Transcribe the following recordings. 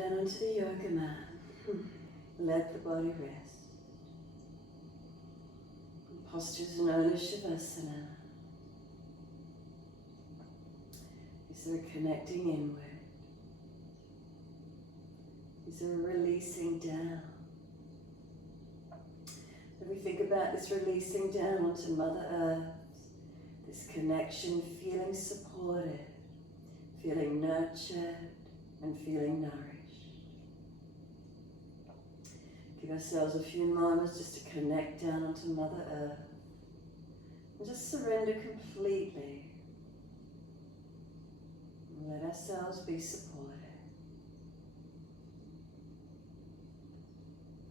down onto the yoga mat. Let the body rest. Postures known as shavasana. These are connecting inward. These are releasing down. If we think about this releasing down onto Mother Earth, this connection, feeling supported, feeling nurtured, and feeling nourished. Give ourselves a few moments just to connect down onto Mother Earth and just surrender completely. And let ourselves be supported.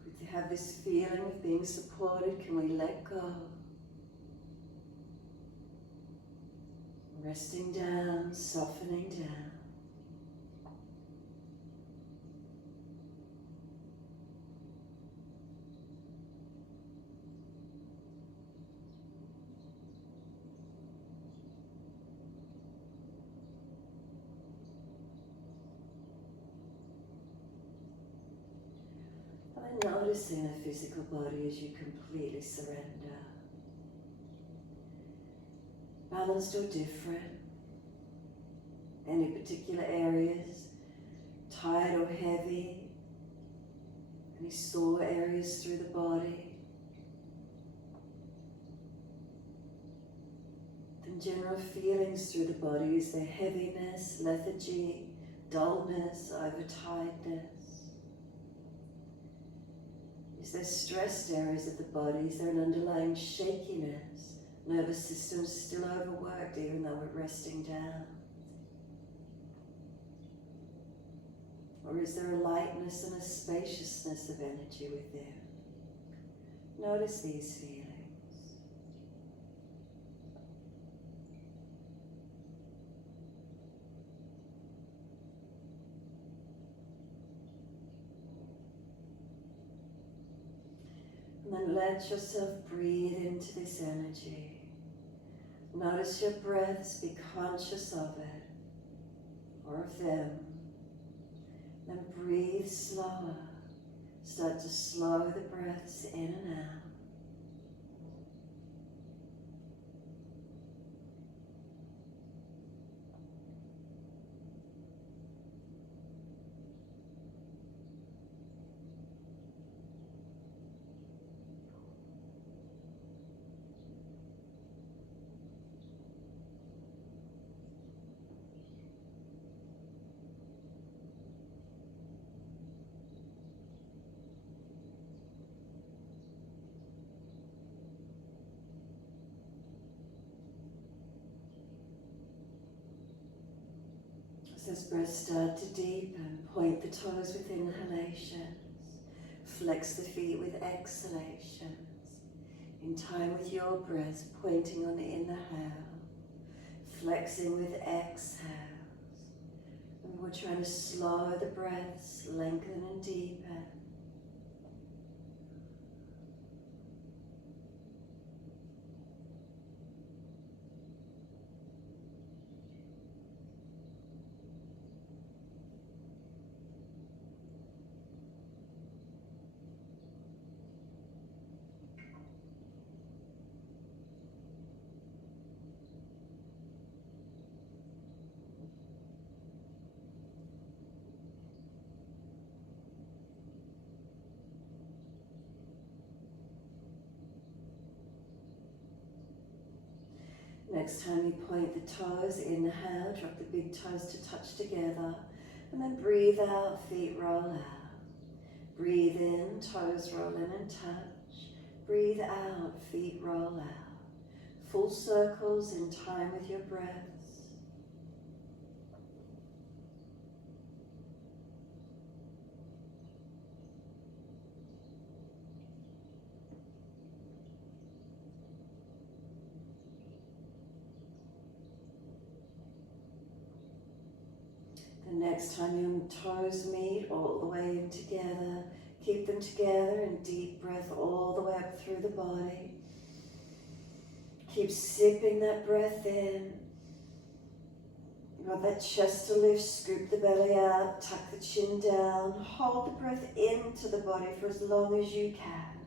If we have this feeling of being supported, can we let go? Resting down, softening down. And then noticing the physical body as you completely surrender. Balanced or different. Any particular areas, tight or heavy. Any sore areas through the body. Then general feelings through the body. Is there heaviness, lethargy, dullness, overtightness? Is there stressed areas of the body? Is there an underlying shakiness? Nervous system still overworked even though we're resting down? Or is there a lightness and a spaciousness of energy within? Notice these feelings. And then let yourself breathe into this energy. Notice your breaths, be conscious of it, or of them. Then breathe slower. Start to slow the breaths in and out. As breath start to deepen, point the toes with inhalations, flex the feet with exhalations. In time with your breath, pointing on the inhale, flexing with exhales. And we're trying to slow the breaths, lengthen and deepen. Next time you point the toes, inhale, drop the big toes to touch together, and then breathe out, feet roll out. Breathe in, toes roll in and touch. Breathe out, feet roll out. Full circles in time with your breaths. The next time your toes meet all the way in together, keep them together and deep breath all the way up through the body. Keep sipping that breath in. Got that chest to lift, scoop the belly out, tuck the chin down, hold the breath into the body for as long as you can.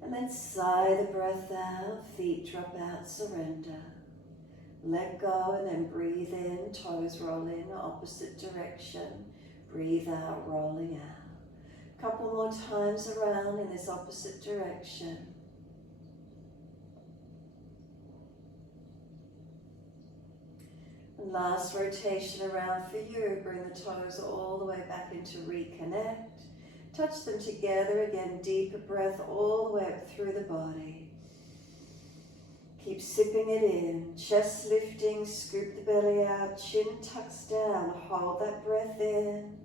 And then sigh the breath out, feet drop out, surrender. Let go and then breathe in, toes roll in, opposite direction. Breathe out, rolling out. Couple more times around in this opposite direction. And last rotation around for you. Bring the toes all the way back into reconnect. Touch them together again, deeper breath all the way up through the body. Keep sipping it in, chest lifting, scoop the belly out, chin tucks down, hold that breath in.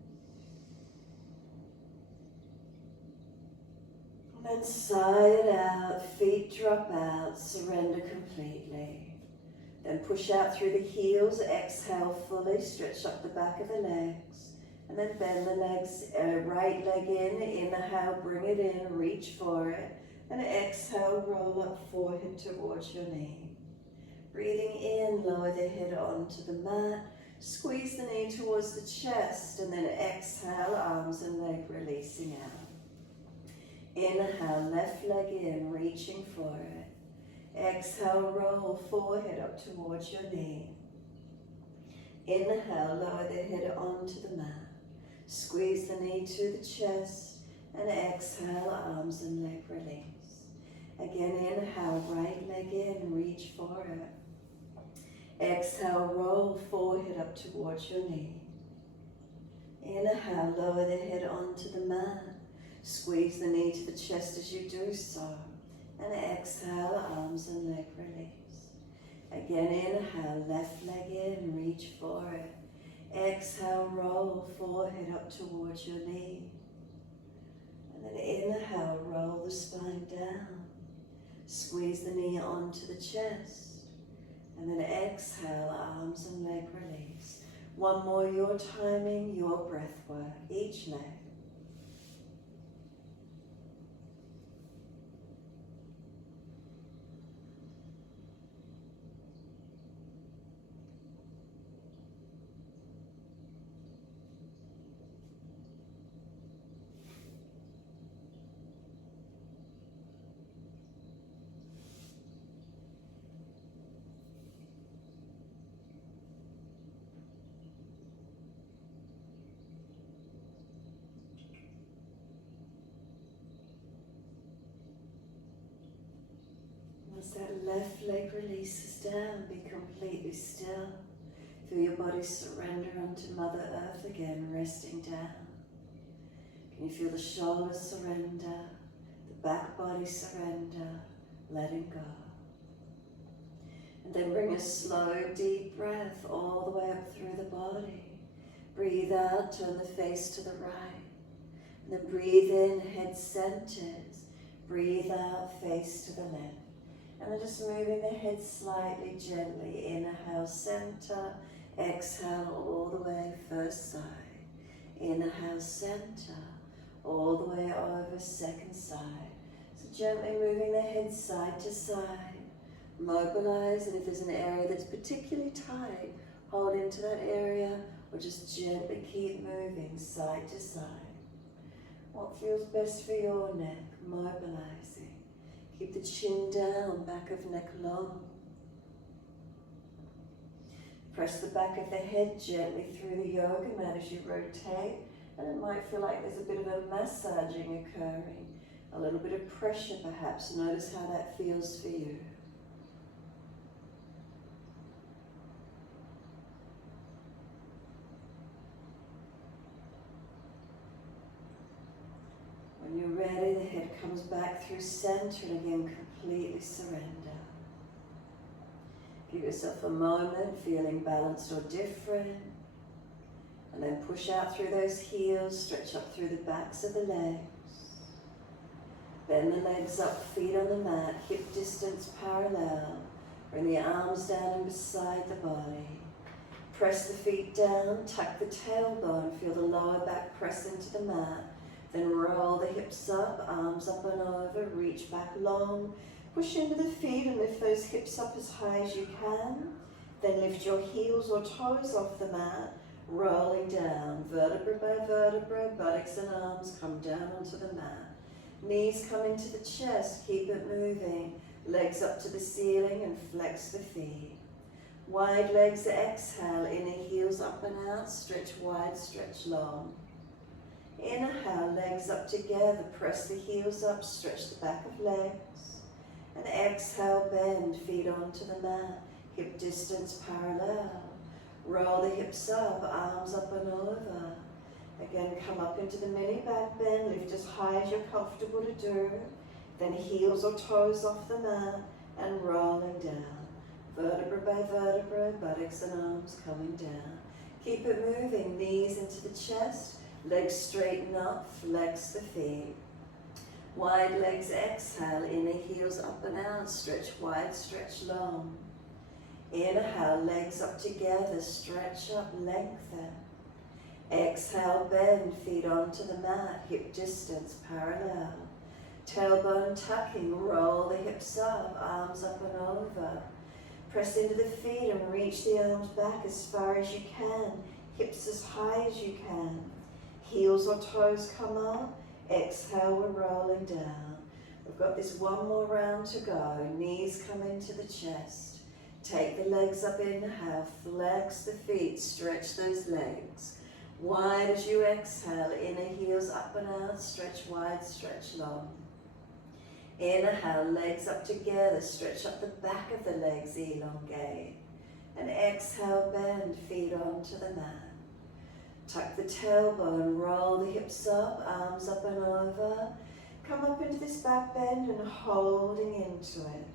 And then sigh it out, feet drop out, surrender completely. Then push out through the heels, exhale fully, stretch up the back of the legs. And then bend the legs, right leg in, inhale, bring it in, reach for it. And exhale, roll up forehead towards your knee. Breathing in, lower the head onto the mat. Squeeze the knee towards the chest. And then exhale, arms and leg releasing out. Inhale, left leg in, reaching for it. Exhale, roll forehead up towards your knee. Inhale, lower the head onto the mat. Squeeze the knee to the chest. And exhale, arms and leg release. Again, inhale, right leg in, reach for it. Exhale, roll forehead up towards your knee. Inhale, lower the head onto the mat. Squeeze the knee to the chest as you do so. And exhale, arms and leg release. Again, inhale, left leg in, reach for it. Exhale, roll forehead up towards your knee. And then inhale, roll the spine down. Squeeze the knee onto the chest. And then exhale, arms and leg release. One more, your timing, your breath work, each leg. As that left leg releases down, be completely still. Feel your body surrender onto Mother Earth again, resting down. Can you feel the shoulders surrender, the back body surrender, letting go. And then bring a slow, deep breath all the way up through the body. Breathe out, turn the face to the right. And then breathe in, head centers. Breathe out, face to the left. And then just moving the head slightly, gently. Inhale, center. Exhale, all the way, first side. Inhale, center. All the way over, second side. So gently moving the head side to side. Mobilize, and if there's an area that's particularly tight, hold into that area, or just gently keep moving side to side. What feels best for your neck? Mobilizing. Keep the chin down, back of neck long. Press the back of the head gently through the yoga mat as you rotate, and it might feel like there's a bit of a massaging occurring. A little bit of pressure perhaps. Notice how that feels for you. When you're ready, the head comes back through center and again completely surrender. Give yourself a moment, feeling balanced or different. And then push out through those heels, stretch up through the backs of the legs. Bend the legs up, feet on the mat, hip distance parallel. Bring the arms down and beside the body. Press the feet down, tuck the tailbone, feel the lower back press into the mat. Then roll the hips up, arms up and over, reach back long. Push into the feet and lift those hips up as high as you can. Then lift your heels or toes off the mat, rolling down, vertebra by vertebra, buttocks and arms come down onto the mat. Knees come into the chest, keep it moving. Legs up to the ceiling and flex the feet. Wide legs, exhale, inner heels up and out, stretch wide, stretch long. Inhale, legs up together, press the heels up, stretch the back of legs. And exhale, bend, feet onto the mat, hip distance parallel. Roll the hips up, arms up and over. Again, come up into the mini back bend, lift as high as you're comfortable to do. Then heels or toes off the mat and rolling down. Vertebra by vertebra, buttocks and arms coming down. Keep it moving, knees into the chest, legs straighten up, flex the feet. Wide legs, exhale, inner heels up and out, stretch wide, stretch long. Inhale, legs up together, stretch up, lengthen. Exhale, bend, feet onto the mat, hip distance parallel. Tailbone tucking, roll the hips up, arms up and over. Press into the feet and reach the arms back as far as you can, hips as high as you can. Heels or toes come up, exhale, we're rolling down. We've got this one more round to go, knees come into the chest. Take the legs up, inhale, flex the feet, stretch those legs. Wide as you exhale, inner heels up and out, stretch wide, stretch long. Inhale, legs up together, stretch up the back of the legs, elongate. And exhale, bend, feet onto the mat. Tuck the tailbone, roll the hips up, arms up and over. Come up into this back bend and holding into it.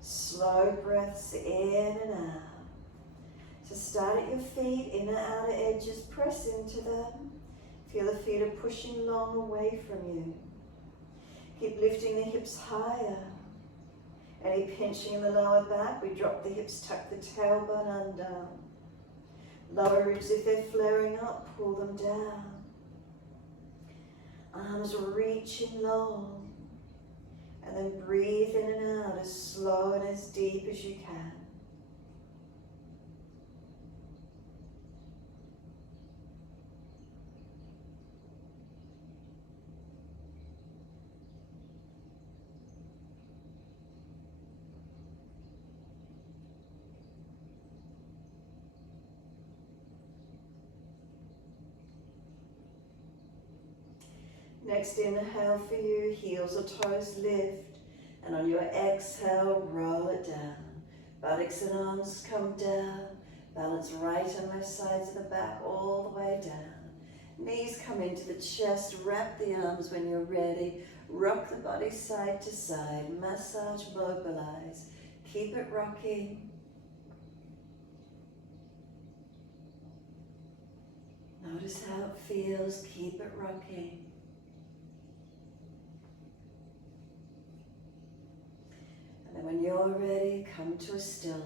Slow breaths in and out. So start at your feet, inner outer edges, press into them. Feel the feet are pushing long away from you. Keep lifting the hips higher. Any pinching in the lower back, we drop the hips, tuck the tailbone under. Lower ribs, if they're flaring up, pull them down. Arms reaching long. And then breathe in and out as slow and as deep as you can. Next inhale for you, heels or toes lift, and on your exhale, roll it down. Buttocks and arms come down, balance right and left sides of the back all the way down. Knees come into the chest, wrap the arms when you're ready, rock the body side to side, massage, mobilize, keep it rocking. Notice how it feels, keep it rocking. And when you're ready, come to a stillness.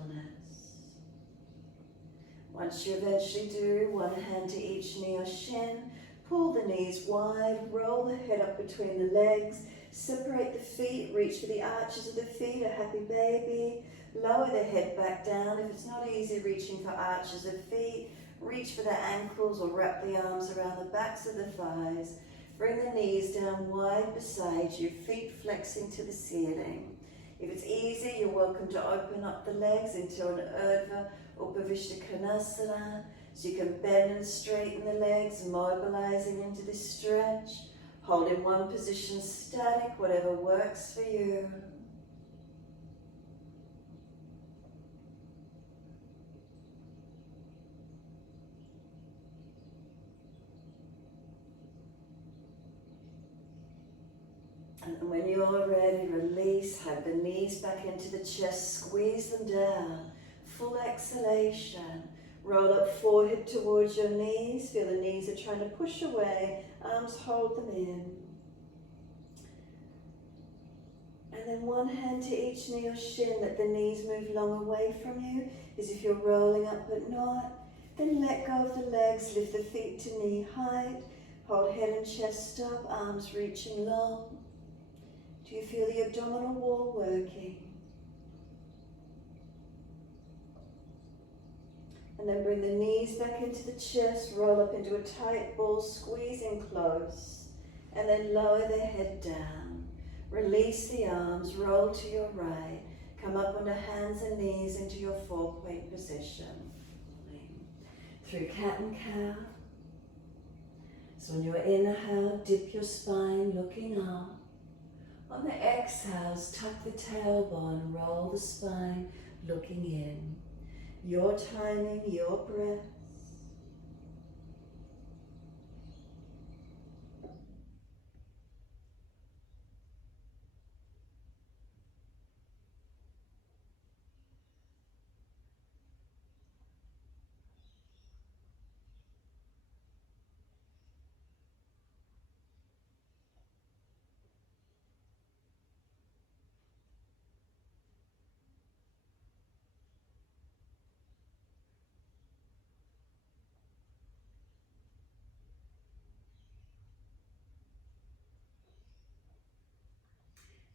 Once you eventually do, one hand to each knee or shin, pull the knees wide, roll the head up between the legs, separate the feet, reach for the arches of the feet, a happy baby, lower the head back down. If it's not easy reaching for arches of feet, reach for the ankles or wrap the arms around the backs of the thighs. Bring the knees down wide beside you, feet flexing to the ceiling. If it's easy, you're welcome to open up the legs into an Urdhva Upavishta Konasana, so you can bend and straighten the legs, mobilizing into this stretch. Hold in one position static, whatever works for you. And when you're ready, release, hug the knees back into the chest, squeeze them down. Full exhalation. Roll up forehead towards your knees. Feel the knees are trying to push away. Arms hold them in. And then one hand to each knee or shin. Let the knees move long away from you, as if you're rolling up but not. Then let go of the legs. Lift the feet to knee height. Hold head and chest up, arms reaching long. Do you feel the abdominal wall working? And then bring the knees back into the chest, roll up into a tight ball, squeezing close. And then lower the head down. Release the arms, roll to your right. Come up onto hands and knees into your 4-point position. Through cat and cow. So on your inhale, dip your spine, looking up. On the exhales, tuck the tailbone, roll the spine, looking in. Your timing, your breath.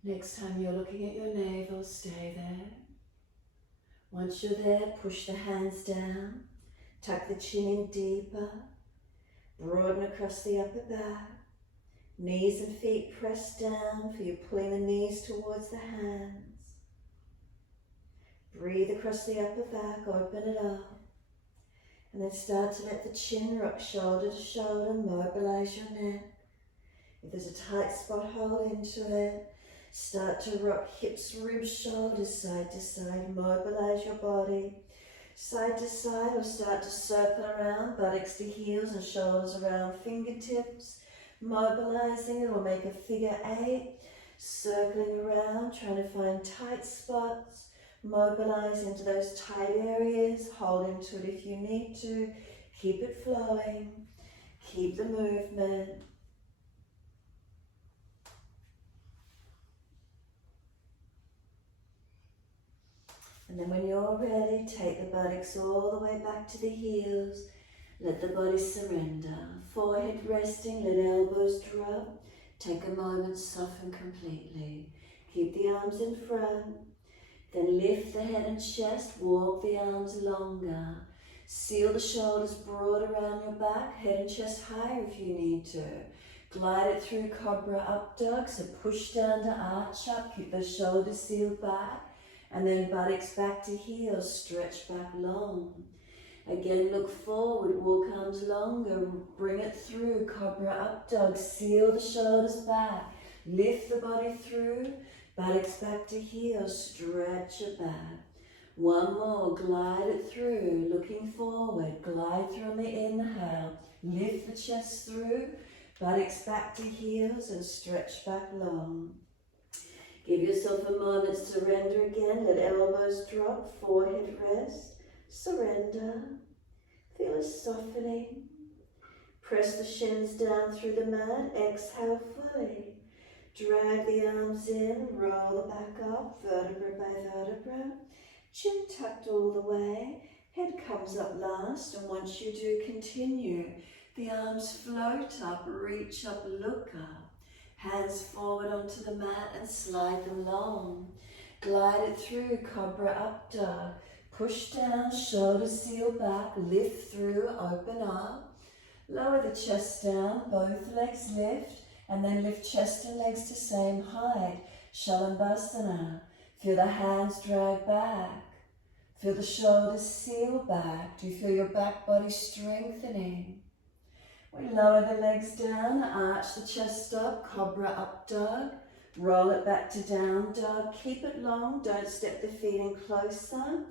Next time you're looking at your navel, stay there. Once you're there, push the hands down, tuck the chin in deeper, broaden across the upper back, knees and feet pressed down for you, pulling the knees towards the hands. Breathe across the upper back, open it up, and then start to let the chin rock shoulder to shoulder, mobilize your neck. If there's a tight spot, hold into it. Start to rock hips, ribs, shoulders, side to side. Mobilize your body. Side to side, or start to circle around, buttocks to heels and shoulders around fingertips. Mobilizing it, or make a figure 8. Circling around, trying to find tight spots. Mobilize into those tight areas. Hold into it if you need to. Keep it flowing. Keep the movement. And then when you're ready, take the buttocks all the way back to the heels. Let the body surrender. Forehead resting, let elbows drop. Take a moment, soften completely. Keep the arms in front. Then lift the head and chest, walk the arms longer. Seal the shoulders broad around your back, head and chest higher if you need to. Glide it through cobra up dog, so push down to arch up, keep the shoulders sealed back. And then buttocks back to heels, stretch back long. Again, look forward, walk arms longer, bring it through, cobra up dog, seal the shoulders back, lift the body through, buttocks back to heels, stretch it back. One more, glide it through, looking forward, glide through on the inhale, lift the chest through, buttocks back to heels and stretch back long. Give yourself a moment, surrender again, let elbows drop, forehead rest, surrender, feel a softening. Press the shins down through the mat, exhale fully. Drag the arms in, roll the back up, vertebra by vertebra, chin tucked all the way, head comes up last, and once you do, continue. The arms float up, reach up, look up. Hands forward onto the mat and slide them long. Glide it through, cobra up dog. Push down, shoulders seal back, lift through, open up. Lower the chest down, both legs lift, and then lift chest and legs to same height. Shavasana. Feel the hands drag back. Feel the shoulders seal back. Do you feel your back body strengthening? We lower the legs down, arch the chest up, cobra up dog. Roll it back to down dog. Keep it long, don't step the feet in closer.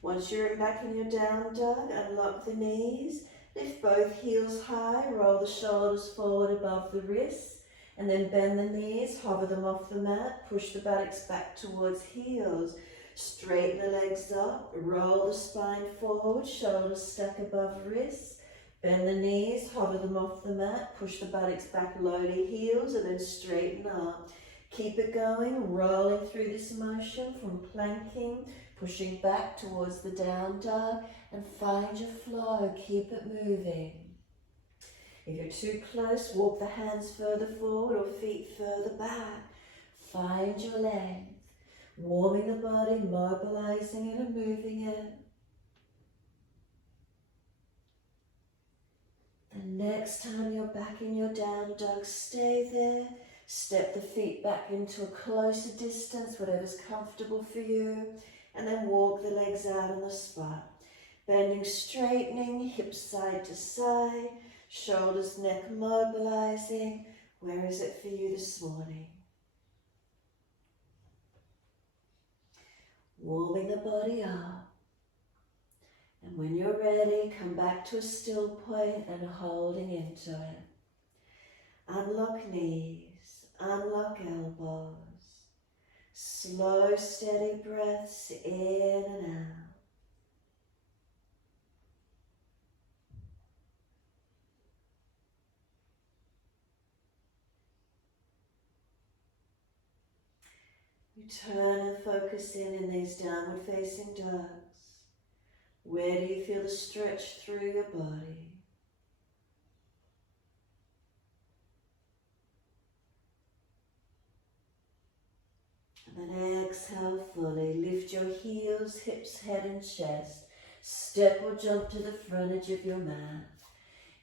Once you're back in your down dog, unlock the knees. Lift both heels high, roll the shoulders forward above the wrists. And then bend the knees, hover them off the mat, push the buttocks back towards heels. Straighten the legs up, roll the spine forward, shoulders stack above wrists. Bend the knees, hover them off the mat, push the buttocks back low to heels, and then straighten up. Keep it going, rolling through this motion from planking, pushing back towards the down dog, and find your flow, keep it moving. If you're too close, walk the hands further forward or feet further back. Find your length, warming the body, mobilizing it and moving it. next time you're back in your down dog, stay there. Step the feet back into a closer distance, whatever's comfortable for you. And then walk the legs out on the spot. Bending, straightening, hips side to side. Shoulders, neck mobilizing. Where is it for you this morning? Warming the body up. And when you're ready, come back to a still point and holding into it. Unlock knees, unlock elbows. Slow, steady breaths in and out. You turn and focus in these downward facing dogs. Where do you feel the stretch through your body? And then exhale fully. Lift your heels, hips, head and chest. Step or jump to the front edge of your mat.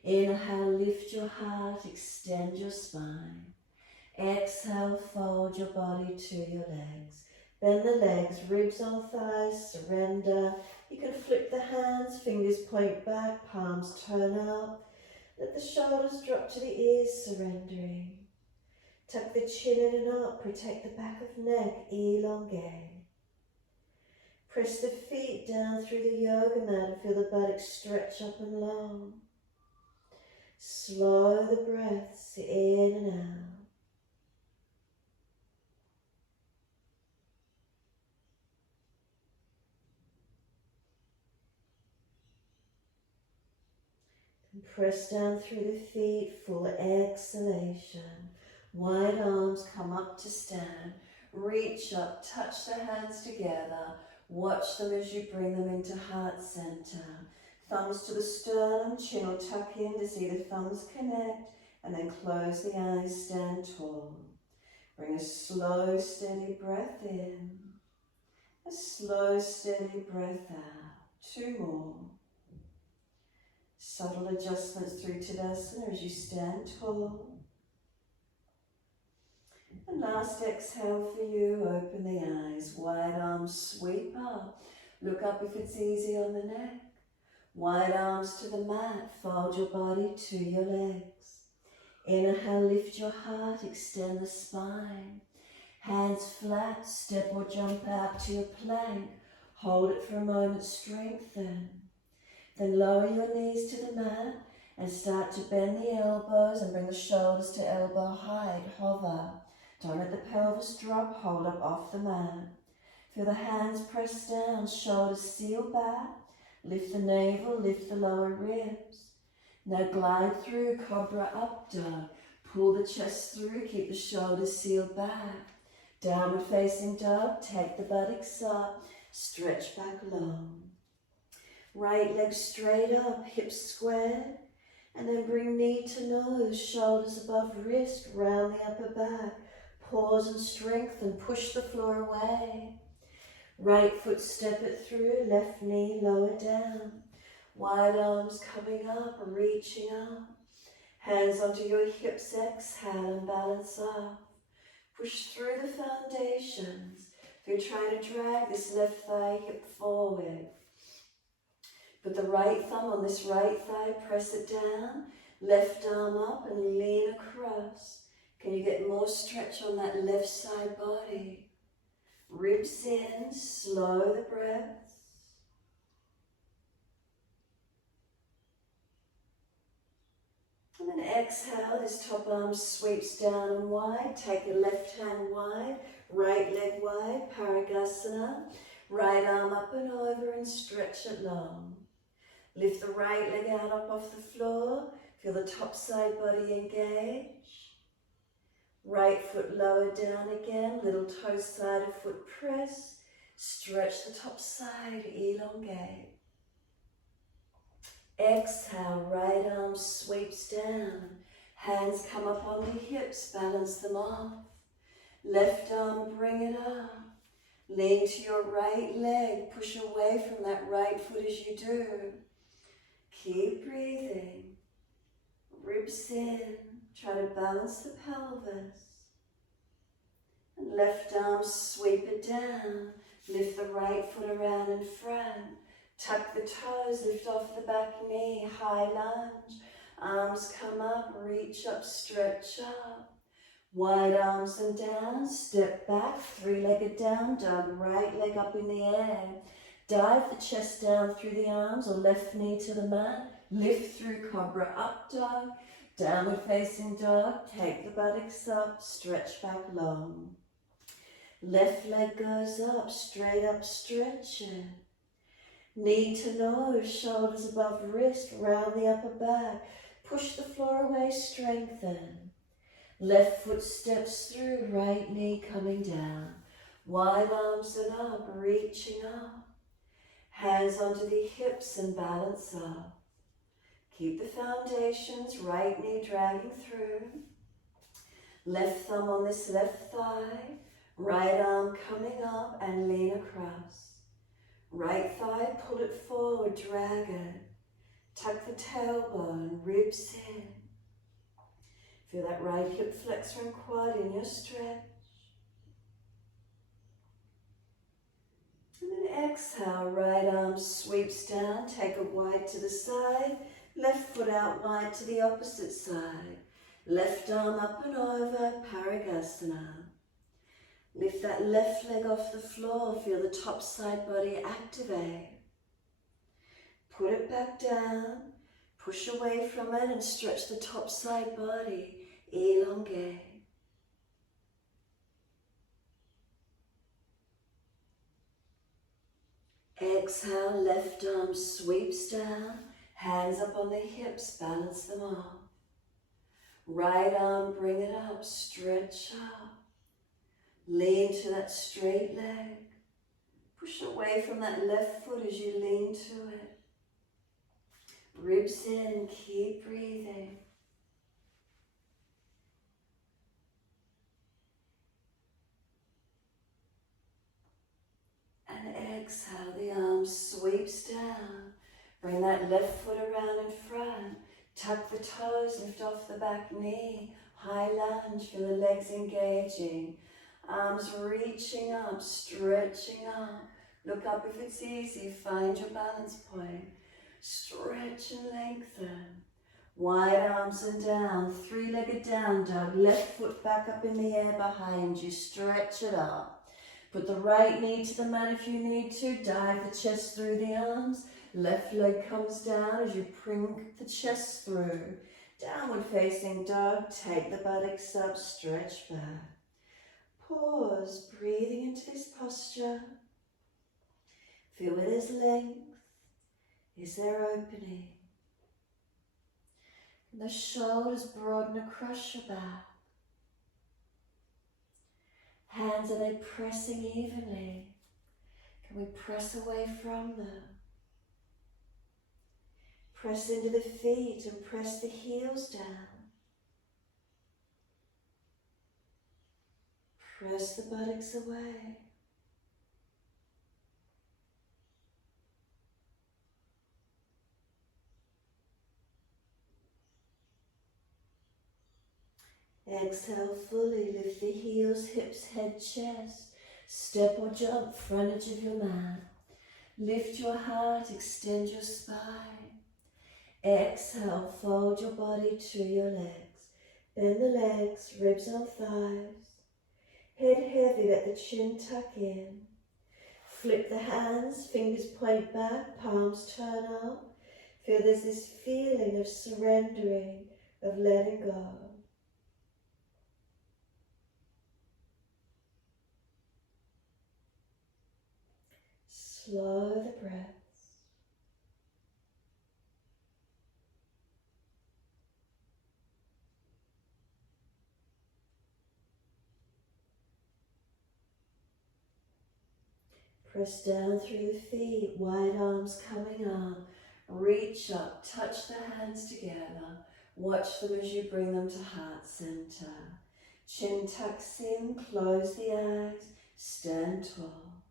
Inhale, lift your heart, extend your spine. Exhale, fold your body to your legs. Bend the legs, ribs on thighs, surrender. You can flip the hands, fingers point back, palms turn out. Let the shoulders drop to the ears, surrendering. Tuck the chin in and up, protect the back of neck, elongate. Press the feet down through the yoga mat and feel the buttocks stretch up and long. Slow the breaths in and out. And press down through the feet, full exhalation. Wide arms come up to stand. Reach up, touch the hands together. Watch them as you bring them into heart center. Thumbs to the sternum, chin or tuck in to see the thumbs connect, and then close the eyes, stand tall. Bring a slow, steady breath in. A slow, steady breath out. 2 more. Subtle adjustments through Tadasana as you stand tall. And last exhale for you, open the eyes, wide arms sweep up. Look up if it's easy on the neck. Wide arms to the mat, fold your body to your legs. Inhale, lift your heart, extend the spine. Hands flat, step or jump out to your plank. Hold it for a moment, strengthen. Then lower your knees to the mat and start to bend the elbows and bring the shoulders to elbow height, hover. Don't let the pelvis drop, hold up off the mat. Feel the hands press down, shoulders seal back. Lift the navel, lift the lower ribs. Now glide through cobra up dog. Pull the chest through, keep the shoulders sealed back. Downward facing dog, take the buttocks up, stretch back long. Right leg straight up, hips squared. And then bring knee to nose, shoulders above wrist, round the upper back. Pause and strengthen, push the floor away. Right foot step it through, left knee lower down. Wide arms coming up, reaching up. Hands onto your hips, exhale and balance off. Push through the foundations. If you're trying to drag this left thigh hip forward. Put the right thumb on this right thigh, press it down. Left arm up and lean across. Can you get more stretch on that left side body? Ribs in, slow the breath. And then exhale, this top arm sweeps down and wide. Take your left hand wide, right leg wide, Parigasana. Right arm up and over and stretch it long. Lift the right leg out up off the floor. Feel the top side body engage. Right foot lower down again, little toe side of foot press. Stretch the top side, elongate. Exhale, right arm sweeps down. Hands come up on the hips, balance them off. Left arm, bring it up. Lean to your right leg, push away from that right foot as you do. Keep breathing. Ribs in, try to balance the pelvis. And left arm, sweep it down. Lift the right foot around in front. Tuck the toes, lift off the back knee, high lunge. Arms come up, reach up, stretch up. Wide arms and down, step back, three-legged down dog, right leg up in the air. Dive the chest down through the arms or left knee to the mat. Lift through cobra, up dog, downward facing dog. Take the buttocks up, stretch back long. Left leg goes up, straight up, stretch it. Knee to nose, shoulders above wrist, round the upper back. Push the floor away, strengthen. Left foot steps through, right knee coming down. Wide arms and up, reaching up. Hands onto the hips and balance up. Keep the foundations, right knee dragging through. Left thumb on this left thigh. Right arm coming up and lean across. Right thigh, pull it forward, drag it. Tuck the tailbone, ribs in. Feel that right hip flexor and quad in your stretch. And then exhale, right arm sweeps down, take it wide to the side. Left foot out wide to the opposite side. Left arm up and over, Parigasana. Lift that left leg off the floor, feel the top side body activate. Put it back down, push away from it and stretch the top side body, elongate. Exhale, left arm sweeps down, hands up on the hips, balance them off. Right arm, bring it up, stretch up. Lean to that straight leg. Push away from that left foot as you lean to it. Ribs in, keep breathing. And exhale, the arm sweeps down. Bring that left foot around in front. Tuck the toes, lift off the back knee. High lunge, feel the legs engaging. Arms reaching up, stretching up. Look up if it's easy, find your balance point. Stretch and lengthen. Wide arms and down, three-legged down dog. Left foot back up in the air behind you, stretch it up. Put the right knee to the mat if you need to. Dive the chest through the arms. Left leg comes down as you bring the chest through. Downward facing dog, take the buttocks up, stretch back. Pause, breathing into this posture. Feel where there's length. Is there opening? And the shoulders broaden across your back. Hands, are they pressing evenly? Can we press away from them? Press into the feet and press the heels down. Press the buttocks away. Exhale fully, lift the heels, hips, head, chest. Step or jump, front edge of your mat. Lift your heart, extend your spine. Exhale, fold your body to your legs. Bend the legs, ribs on thighs. Head heavy, let the chin tuck in. Flip the hands, fingers point back, palms turn up. Feel there's this feeling of surrendering, of letting go. Slow the breaths. Press down through the feet, wide arms coming up. Reach up, touch the hands together. Watch them as you bring them to heart center. Chin tucks in, close the eyes, stand tall.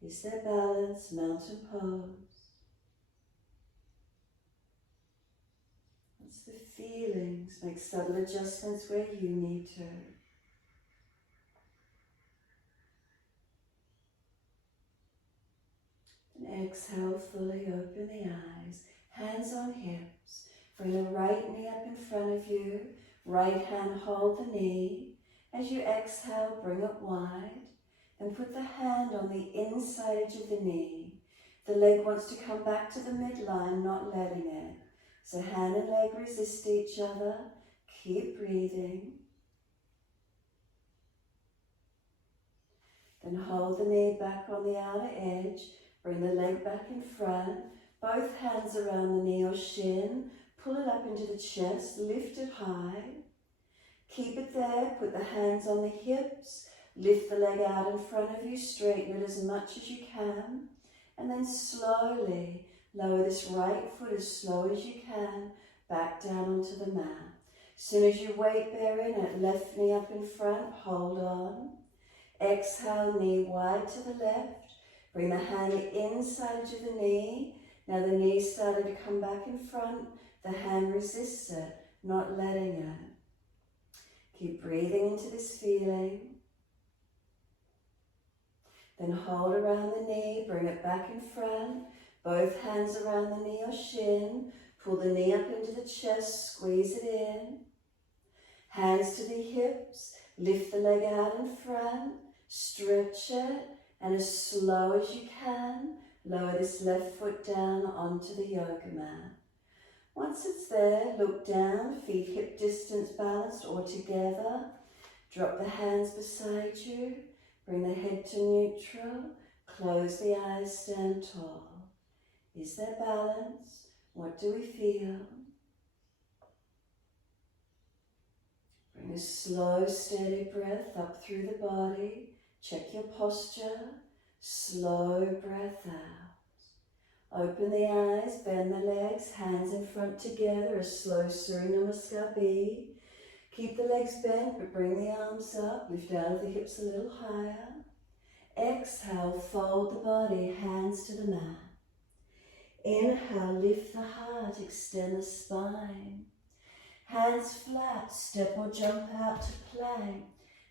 Is there balance, mountain pose? balance, the feelings. Make subtle adjustments where you need to. And exhale, fully open the eyes. Hands on hips. Bring the right knee up in front of you. Right hand hold the knee. As you exhale, bring it wide. And put the hand on the inside edge of the knee. The leg wants to come back to the midline, not letting it. So hand and leg resist each other. Keep breathing. Then hold the knee back on the outer edge. Bring the leg back in front. Both hands around the knee or shin. Pull it up into the chest. Lift it high. Keep it there. Put the hands on the hips. Lift the leg out in front of you. Straighten it as much as you can. And then slowly lower this right foot as slow as you can back down onto the mat. As soon as your weight bear in it, left knee up in front, hold on. Exhale, knee wide to the left. Bring the hand inside edge of the knee. Now the knee started to come back in front. The hand resists it, not letting it. Keep breathing into this feeling. Then hold around the knee, bring it back in front. Both hands around the knee or shin. Pull the knee up into the chest, squeeze it in. Hands to the hips, lift the leg out in front. Stretch it, and as slow as you can, lower this left foot down onto the yoga mat. Once it's there, look down, feet hip distance balanced or together. Drop the hands beside you. Bring the head to neutral. Close the eyes, stand tall. Is there balance? What do we feel? Bring a slow, steady breath up through the body. Check your posture. Slow breath out. Open the eyes, bend the legs, hands in front together, a slow Surya Namaskar B. Keep the legs bent, but bring the arms up. Lift out of the hips a little higher. Exhale, fold the body, hands to the mat. Inhale, lift the heart, extend the spine. Hands flat, step or jump out to plank.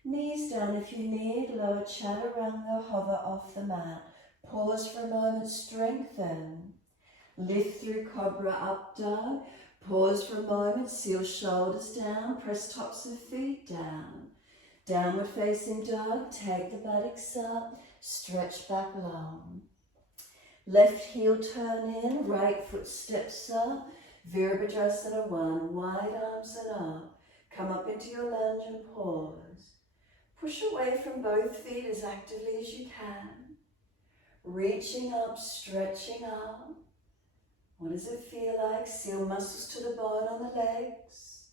Knees down if you need, lower chaturanga, hover off the mat. Pause for a moment, strengthen. Lift through cobra, up dog. Pause for a moment, seal shoulders down, press tops of feet down. Downward facing dog, take the buttocks up, stretch back long. Left heel turn in, right foot steps up, Virabhadrasana 1, wide arms and up. Come up into your lunge and pause. Push away from both feet as actively as you can. Reaching up, stretching up. What does it feel like? Seal muscles to the bone on the legs.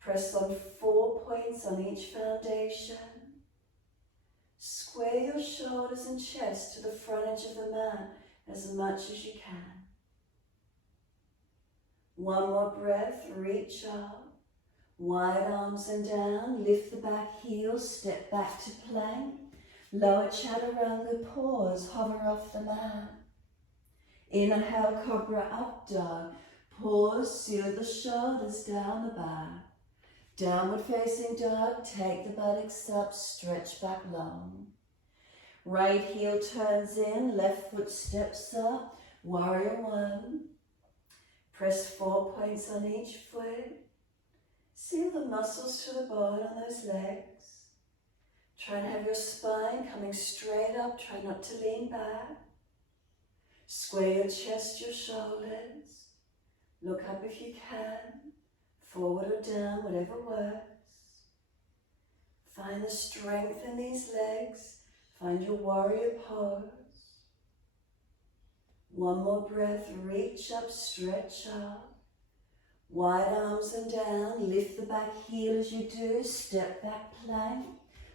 Press on 4 points on each foundation. Square your shoulders and chest to the front edge of the mat as much as you can. One more breath, reach up. Wide arms and down, lift the back heel, step back to plank. Lower chaturanga, pause, hover off the mat. Inhale, cobra, up dog. Pause, seal the shoulders down the back. Downward facing dog, take the buttocks up, stretch back long. Right heel turns in, left foot steps up, warrior 1. Press 4 points on each foot. Seal the muscles to the bone on those legs. Try and have your spine coming straight up, try not to lean back. Square your chest, your shoulders. Look up if you can, forward or down, whatever works. Find the strength in these legs. Find your warrior pose. One more breath, reach up, stretch up. Wide arms and down, lift the back heel as you do, step back plank.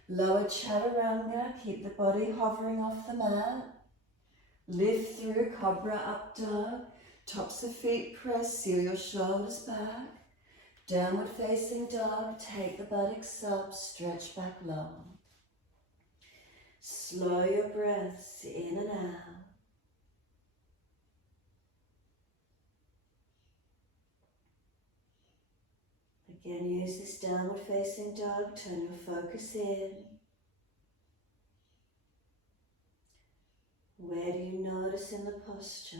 Lower chaturanga, keep the body hovering off the mat. Lift through cobra, up dog. Tops of feet press, seal your shoulders back. Downward facing dog, take the buttocks up, stretch back long. Slow your breaths in and out. Again, use this downward facing dog, turn your focus in. Where do you notice in the posture?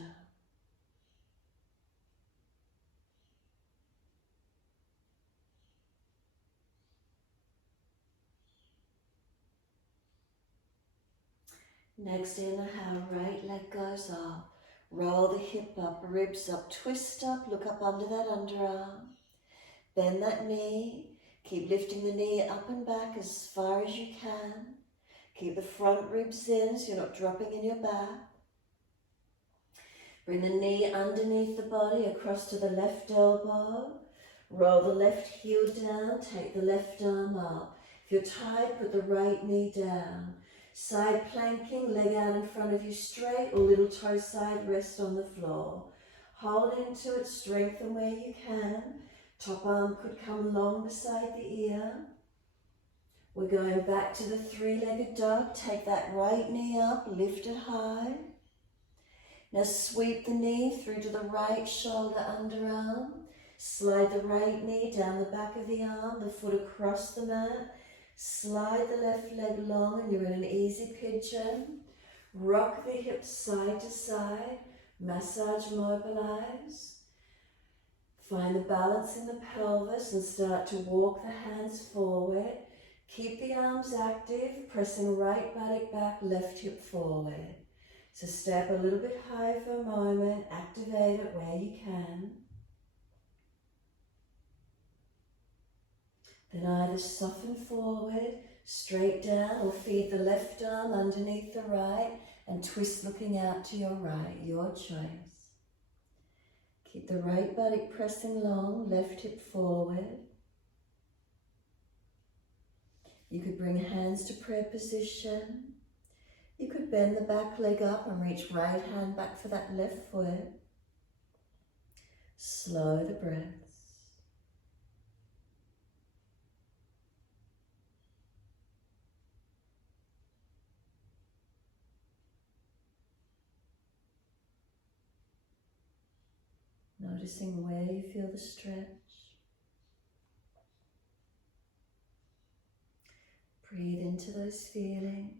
Next, inhale, right leg goes up. Roll the hip up, ribs up, twist up, look up under that underarm. Bend that knee. Keep lifting the knee up and back as far as you can. Keep the front ribs in so you're not dropping in your back. Bring the knee underneath the body across to the left elbow. Roll the left heel down, take the left arm up. If you're tired, put the right knee down. Side planking, leg out in front of you straight, or little toe side rest on the floor. Hold into it, strengthen where you can. Top arm could come long beside the ear. We're going back to the three-legged dog. Take that right knee up, lift it high. Now sweep the knee through to the right shoulder underarm. Slide the right knee down the back of the arm, the foot across the mat. Slide the left leg long and you're in an easy pigeon. Rock the hips side to side. Massage, mobilize. Find the balance in the pelvis and start to walk the hands forward. Keep the arms active, pressing right buttock back, left hip forward. So step a little bit higher for a moment, activate it where you can. Then either soften forward, straight down, or feed the left arm underneath the right and twist looking out to your right, your choice. Keep the right buttock pressing long, left hip forward. You could bring hands to prayer position. You could bend the back leg up and reach right hand back for that left foot. Slow the breaths. Noticing where you feel the stretch. Breathe into those feelings.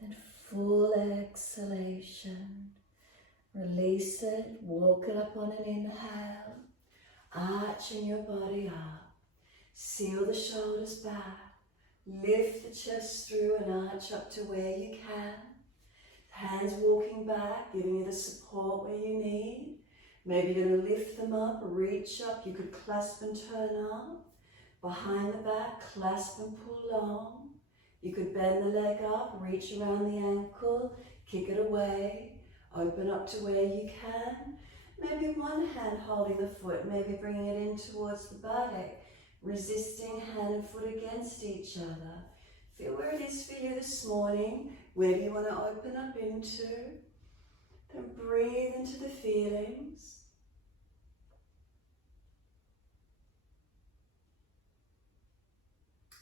Then full exhalation. Release it, walk it up on an inhale, arching your body up. Seal the shoulders back. Lift the chest through and arch up to where you can. Hands walking back, giving you the support where you need. Maybe you're going to lift them up, reach up. You could clasp and turn up. Behind the back, clasp and pull long. You could bend the leg up, reach around the ankle, kick it away. Open up to where you can. Maybe one hand holding the foot, maybe bringing it in towards the buttock. Resisting hand and foot against each other. Feel where it is for you this morning. Where do you want to open up into? Then breathe into the feelings.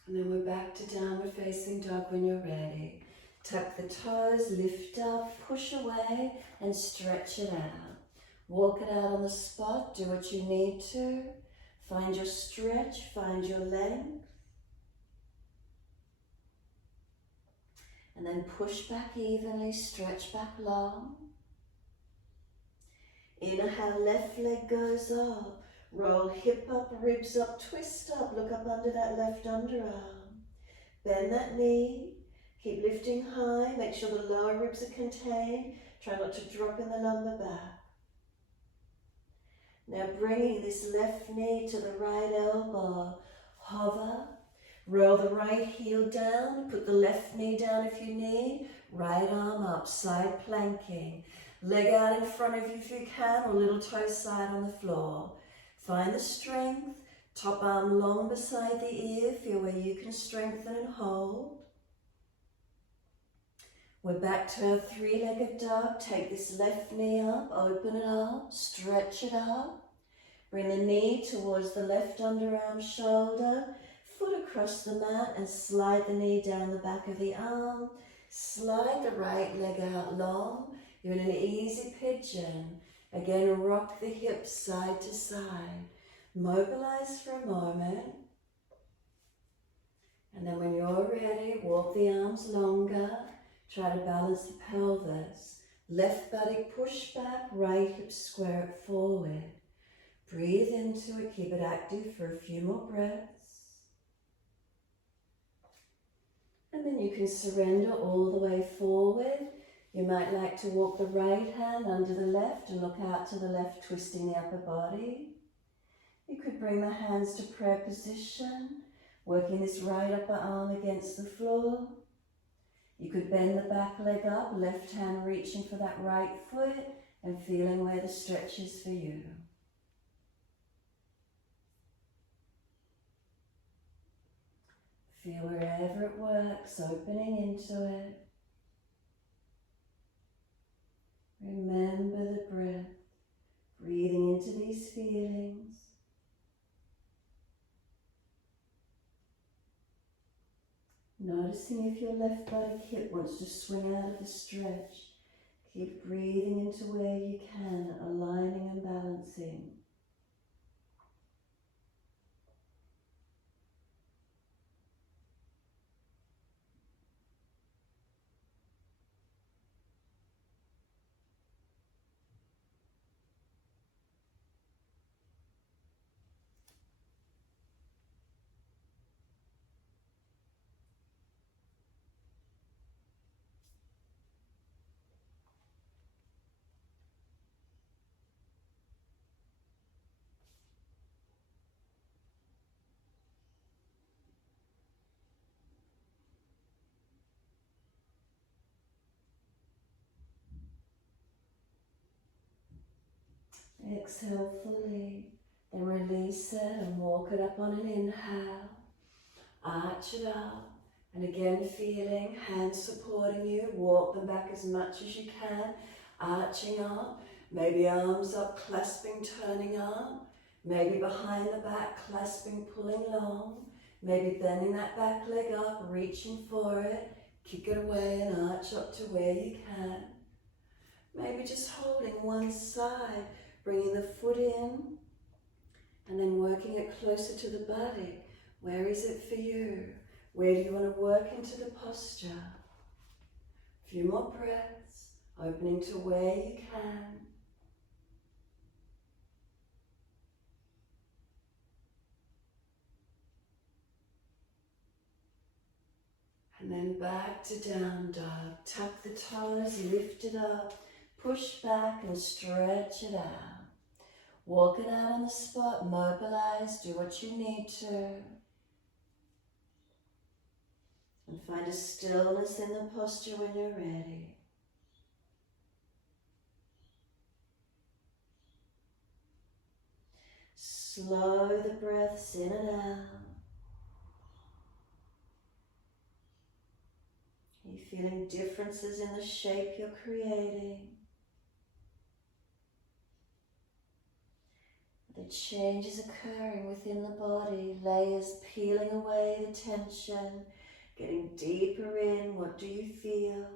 And then we're back to downward facing dog when you're ready. Tuck the toes, lift up, push away and stretch it out. Walk it out on the spot, do what you need to. Find your stretch, find your length. And then push back evenly, stretch back long. Inhale, left leg goes up. Roll hip up, ribs up, twist up, look up under that left underarm. Bend that knee. Keep lifting high, make sure the lower ribs are contained. Try not to drop in the lumbar back. Now bringing this left knee to the right elbow, hover, roll the right heel down, put the left knee down if you need, right arm up, side planking. Leg out in front of you if you can, or little toe side on the floor. Find the strength, top arm long beside the ear, feel where you can strengthen and hold. We're back to our three-legged dog. Take this left knee up, open it up, stretch it up. Bring the knee towards the left underarm shoulder, foot across the mat and slide the knee down the back of the arm. Slide the right leg out long. You're in an easy pigeon. Again, rock the hips side to side. Mobilize for a moment. And then when you're ready, walk the arms longer. Try to balance the pelvis. Left buttock push back, right hip square it forward. Breathe into it, keep it active for a few more breaths. And then you can surrender all the way forward. You might like to walk the right hand under the left and look out to the left, twisting the upper body. You could bring the hands to prayer position, working this right upper arm against the floor. You could bend the back leg up, left hand reaching for that right foot and feeling where the stretch is for you. Feel wherever it works, opening into it. Remember the breath, breathing into these feelings. Noticing if your left buttock hip wants to swing out of the stretch. Keep breathing into where you can, aligning and balancing. Exhale fully, then release it and walk it up on an inhale. Arch it up, and again feeling hands supporting you. Walk them back as much as you can, arching up. Maybe arms up, clasping, turning up. Maybe behind the back, clasping, pulling long. Maybe bending that back leg up, reaching for it. Kick it away and arch up to where you can. Maybe just holding one side, bringing the foot in, and then working it closer to the body. Where is it for you? Where do you want to work into the posture? A few more breaths, opening to where you can. And then back to down dog. Tuck the toes, lift it up, push back and stretch it out. Walk it out on the spot, mobilize, do what you need to. And find a stillness in the posture when you're ready. Slow the breaths in and out. Are you feeling differences in the shape you're creating? The changes occurring within the body, layers peeling away the tension, getting deeper in. What do you feel?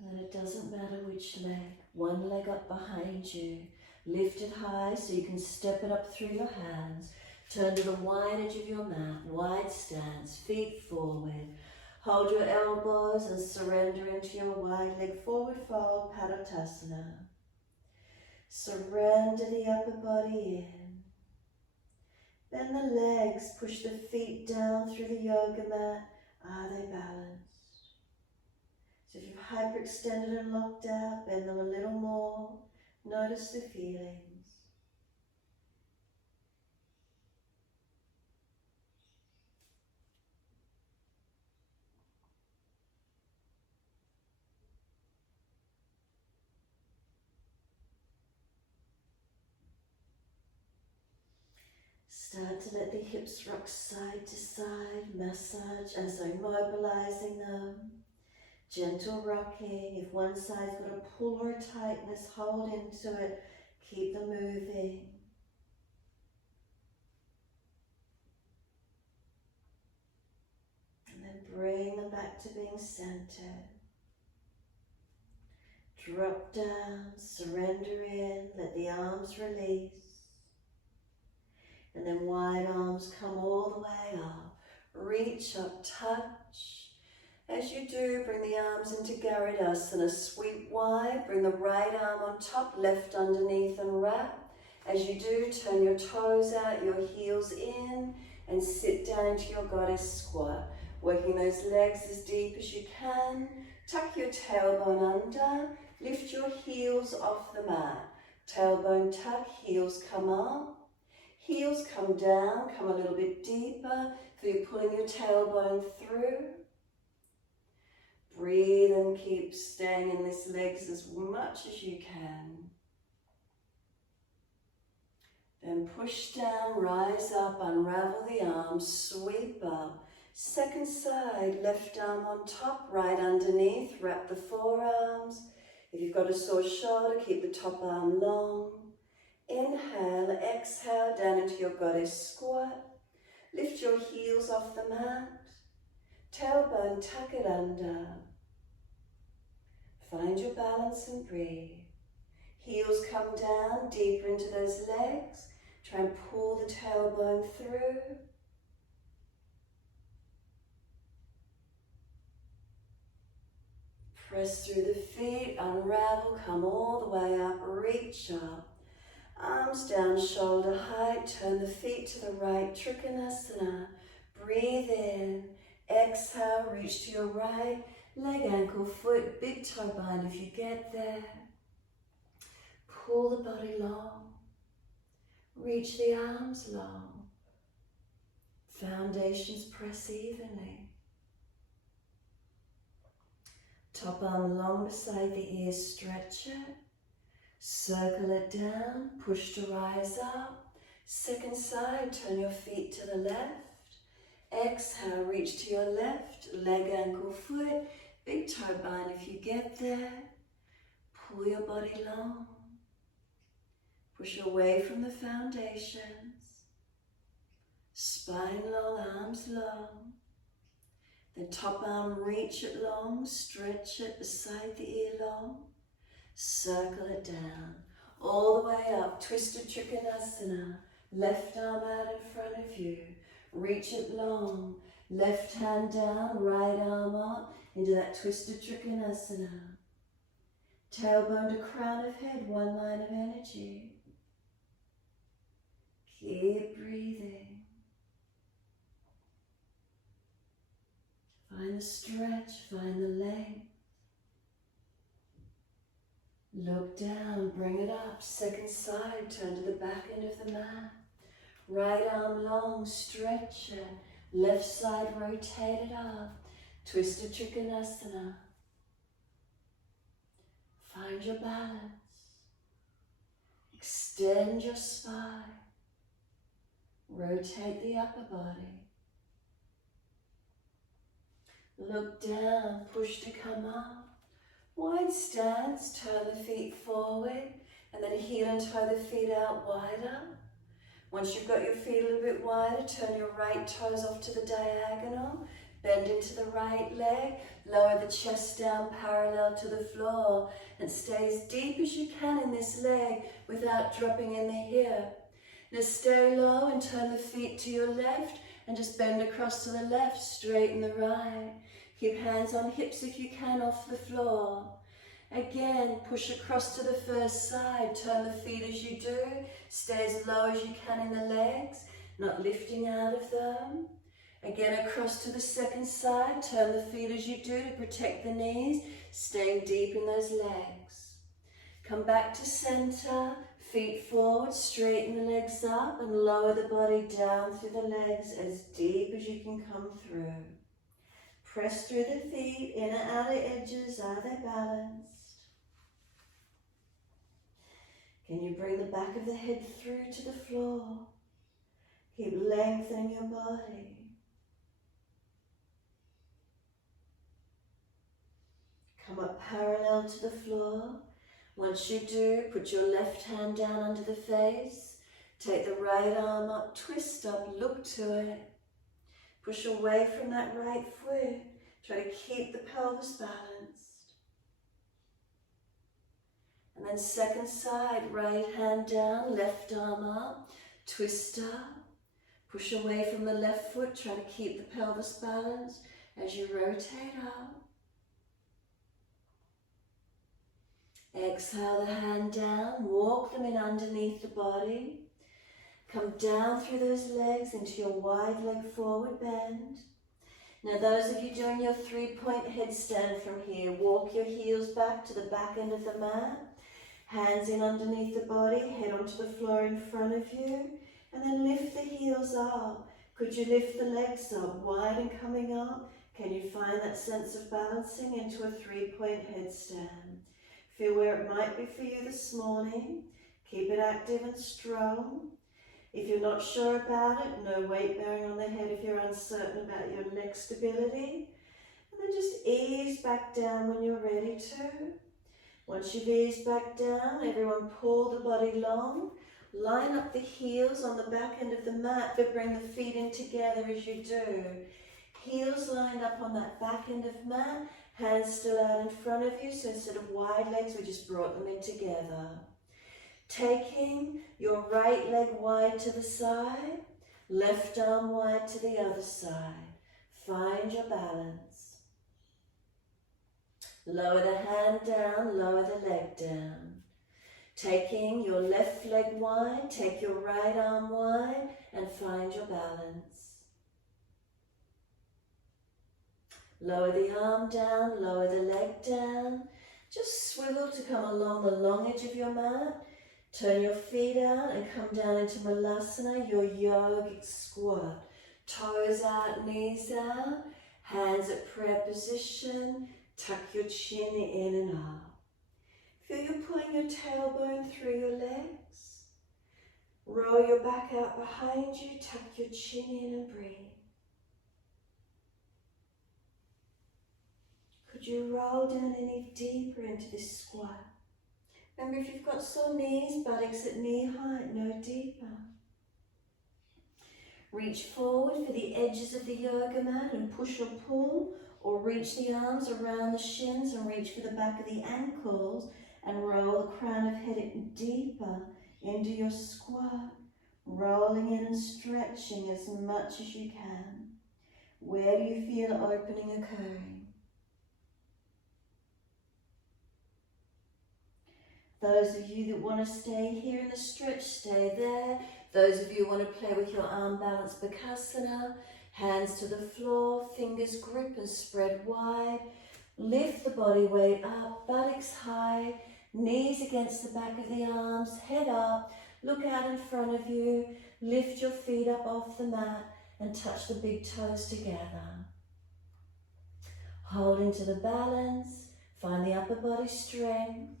And then it doesn't matter which leg, one leg up behind you, lift it high so you can step it up through your hands. Turn to the wide edge of your mat, wide stance, feet forward. Hold your elbows and surrender into your wide leg forward fold, Padottasana. Surrender the upper body in. Bend the legs, push the feet down through the yoga mat. Are they balanced? So if you've hyperextended and locked out, bend them a little more. Notice the feelings. to let the hips rock side to side, massage as I'm mobilizing them. Gentle rocking. If one side's got a pull or a tightness, hold into it. Keep them moving. And then bring them back to being centered. Drop down, surrender in, let the arms release. And then wide arms come all the way up. Reach up, touch. As you do, bring the arms into Garudasana. Sweep wide, bring the right arm on top, left underneath and wrap. As you do, turn your toes out, your heels in, and sit down into your goddess squat. Working those legs as deep as you can. Tuck your tailbone under, lift your heels off the mat. Tailbone tuck, heels come up. Heels come down, come a little bit deeper, so you're pulling your tailbone through. Breathe and keep staying in these legs as much as you can. Then push down, rise up, unravel the arms, sweep up. Second side, left arm on top, right underneath, wrap the forearms. If you've got a sore shoulder, keep the top arm long. Inhale, exhale, down into your goddess squat. Lift your heels off the mat. Tailbone, tuck it under. Find your balance and breathe. Heels come down, deeper into those legs. Try and pull the tailbone through. Press through the feet, unravel, come all the way up, reach up. Arms down, shoulder height, turn the feet to the right, Trikonasana. Breathe in, exhale, reach to your right, leg, ankle, foot, big toe bind if you get there. Pull the body long, reach the arms long. Foundations press evenly. Top arm long beside the ears, stretch it. Circle it down, push to rise up. Second side, turn your feet to the left. Exhale, reach to your left, leg, ankle, foot, big toe bind if you get there. Pull your body long. Push away from the foundations. Spine long, arms long. Then top arm, reach it long, stretch it beside the ear long. Circle it down, all the way up, twisted Trikonasana. Left arm out in front of you. Reach it long, left hand down, right arm up into that twisted Trikonasana. Tailbone to crown of head, one line of energy. Keep breathing. Find the stretch, find the length. Look down, bring it up. Second side, turn to the back end of the mat. Right arm long, stretch it. Left side, rotate it up. Twisted Trikonasana. Find your balance. Extend your spine. Rotate the upper body. Look down, push to come up. Wide stance, turn the feet forward, and then heel and toe the feet out wider. Once you've got your feet a little bit wider, turn your right toes off to the diagonal, bend into the right leg, lower the chest down parallel to the floor, and stay as deep as you can in this leg without dropping in the hip. Now stay low and turn the feet to your left, and just bend across to the left, straighten the right. Keep hands on hips if you can off the floor. Again, push across to the first side, turn the feet as you do, stay as low as you can in the legs, not lifting out of them. Again, across to the second side, turn the feet as you do to protect the knees, staying deep in those legs. Come back to center, feet forward, straighten the legs up and lower the body down through the legs as deep as you can come through. Press through the feet, inner outer edges, are they balanced? Can you bring the back of the head through to the floor? Keep lengthening your body. Come up parallel to the floor. Once you do, put your left hand down under the face. Take the right arm up, twist up, look to it. Push away from that right foot. Try to keep the pelvis balanced. And then second side, right hand down, left arm up, twist up. Push away from the left foot, try to keep the pelvis balanced as you rotate up. Exhale the hand down, walk them in underneath the body. Come down through those legs into your wide leg forward bend. Now those of you doing your 3-point headstand from here, walk your heels back to the back end of the mat. Hands in underneath the body, head onto the floor in front of you. And then lift the heels up. Could you lift the legs up, wide and coming up? Can you find that sense of balancing into a 3-point headstand? Feel where it might be for you this morning. Keep it active and strong. If you're not sure about it, no weight bearing on the head if you're uncertain about your neck stability. And then just ease back down when you're ready to. Once you've eased back down, everyone pull the body long. Line up the heels on the back end of the mat, but bring the feet in together as you do. Heels lined up on that back end of mat, hands still out in front of you, so instead of wide legs, we just brought them in together. Taking your right leg wide to the side, left arm wide to the other side. Find your balance. Lower the hand down, lower the leg down. Taking your left leg wide, take your right arm wide and find your balance. Lower the arm down, lower the leg down. Just swivel to come along the long edge of your mat. Turn your feet out and come down into Malasana, your yogic squat. Toes out, knees out, hands at prayer position. Tuck your chin in and up. Feel you pulling your tailbone through your legs. Roll your back out behind you, tuck your chin in and breathe. Could you roll down any deeper into this squat? Remember, if you've got sore knees, buttocks at knee height, no deeper. Reach forward for the edges of the yoga mat and push or pull, or reach the arms around the shins and reach for the back of the ankles. And roll the crown of head deeper into your squat, rolling in and stretching as much as you can. Where do you feel opening occurring? Those of you that want to stay here in the stretch, stay there. Those of you who want to play with your arm balance bakasana, hands to the floor, fingers grip and spread wide. Lift the body weight up, buttocks high, knees against the back of the arms, head up, look out in front of you, lift your feet up off the mat and touch the big toes together. Hold into the balance, find the upper body strength,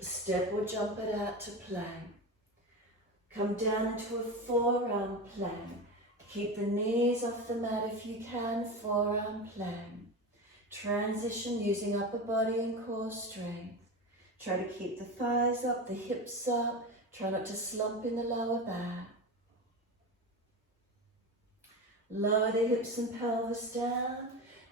step or jump it out to plank. Come down into a forearm plank. Keep the knees off the mat if you can, forearm plank. Transition using upper body and core strength. Try to keep the thighs up, the hips up. Try not to slump in the lower back. Lower the hips and pelvis down.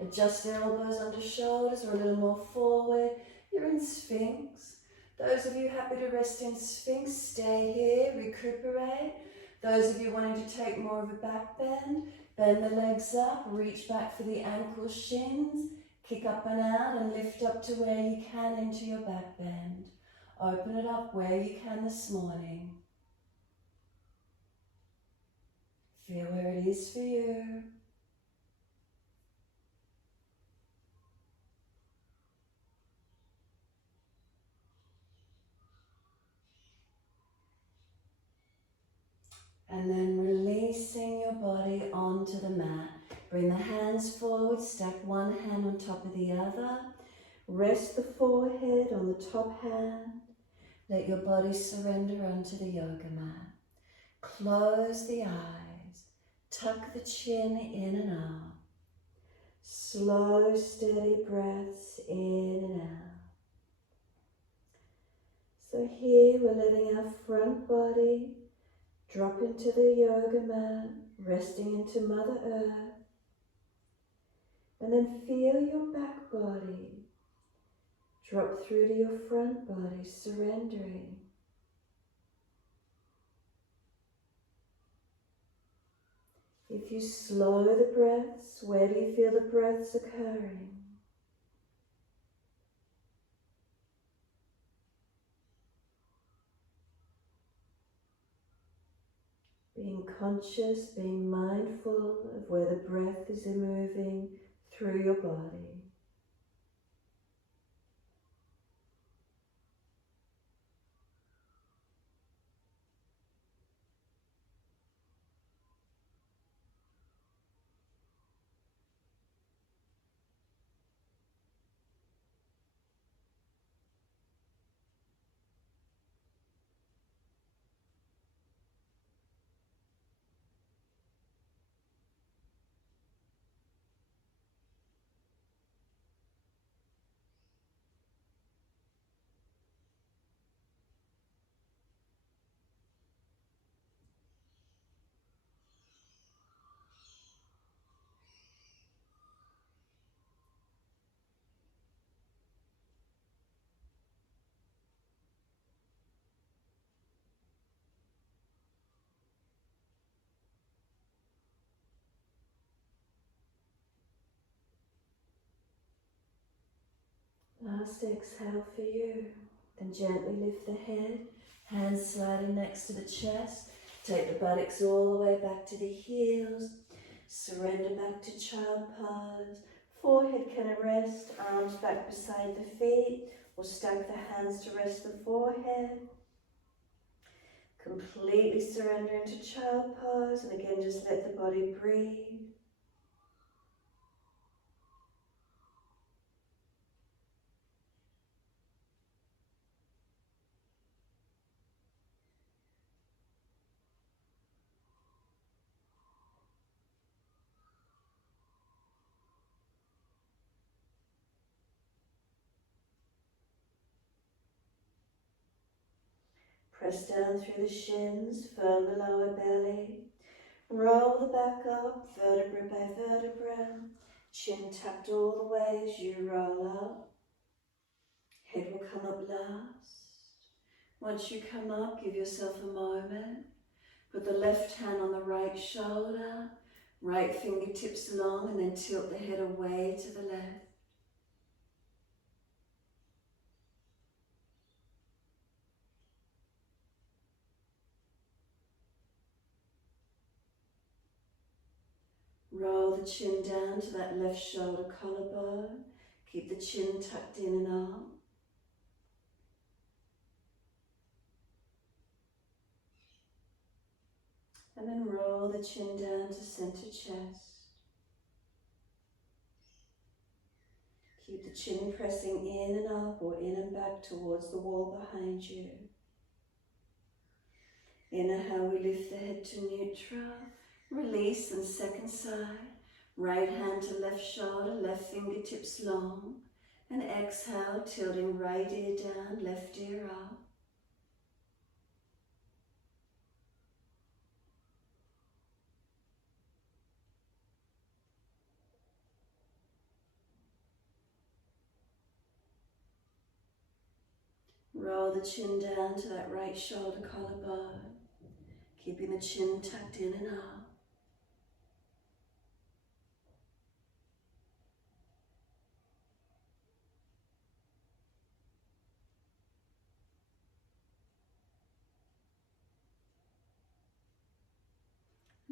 Adjust the elbows under shoulders or a little more forward. You're in Sphinx. Those of you happy to rest in Sphinx, stay here, recuperate. Those of you wanting to take more of a back bend, bend the legs up, reach back for the ankles, shins. Kick up and out and lift up to where you can into your back bend. Open it up where you can this morning. Feel where it is for you. And then releasing your body onto the mat. Bring the hands forward, stack one hand on top of the other. Rest the forehead on the top hand. Let your body surrender onto the yoga mat. Close the eyes, tuck the chin in and out. Slow, steady breaths in and out. So here we're letting our front body drop into the yoga mat, resting into Mother Earth. And then feel your back body drop through to your front body, surrendering. If you slow the breaths, where do you feel the breaths occurring? Being conscious, being mindful of where the breath is moving through your body. Last exhale for you. Then gently lift the head, hands sliding next to the chest. Take the buttocks all the way back to the heels. Surrender back to child pose. Forehead can rest, arms back beside the feet, or stack the hands to rest the forehead. Completely surrender into child pose, and again just let the body breathe. Press down through the shins, firm the lower belly. Roll the back up, vertebra by vertebra. Chin tucked all the way as you roll up. Head will come up last. Once you come up, give yourself a moment. Put the left hand on the right shoulder, right fingertips long, and then tilt the head away to the left. Roll the chin down to that left shoulder collarbone. Keep the chin tucked in and up. And then roll the chin down to center chest. Keep the chin pressing in and up or in and back towards the wall behind you. Inhale, we lift the head to neutral. Release and second side. Right hand to left shoulder, left fingertips long. And exhale, tilting right ear down, left ear up. Roll the chin down to that right shoulder collarbone, keeping the chin tucked in and up.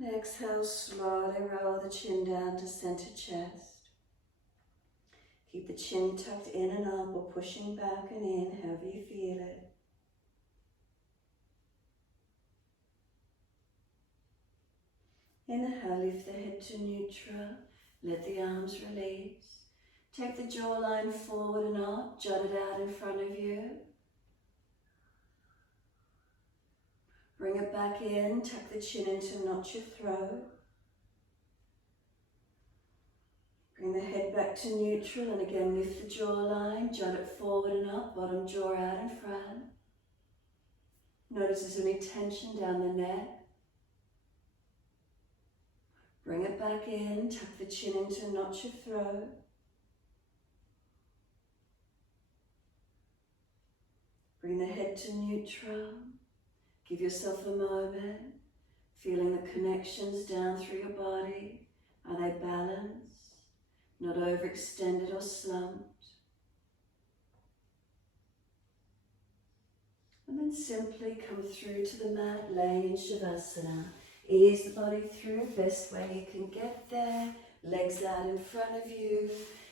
And exhale, slowly roll the chin down to center chest. Keep the chin tucked in and up or pushing back and in, however you feel it. Inhale, lift the head to neutral, let the arms release. Take the jawline forward and up, jut it out in front of you. Bring it back back in, tuck the chin in to notch your throat. Bring the head back to neutral and again lift the jawline, jut it forward and up, bottom jaw out in front. Notice there's any tension down the neck. Bring it back in, tuck the chin in to notch your throat. Bring the head to neutral. Give yourself a moment, feeling the connections down through your body. Are they balanced? Not overextended or slumped? And then simply come through to the mat, laying in shavasana. Ease the body through, best way you can get there. Legs out in front of you.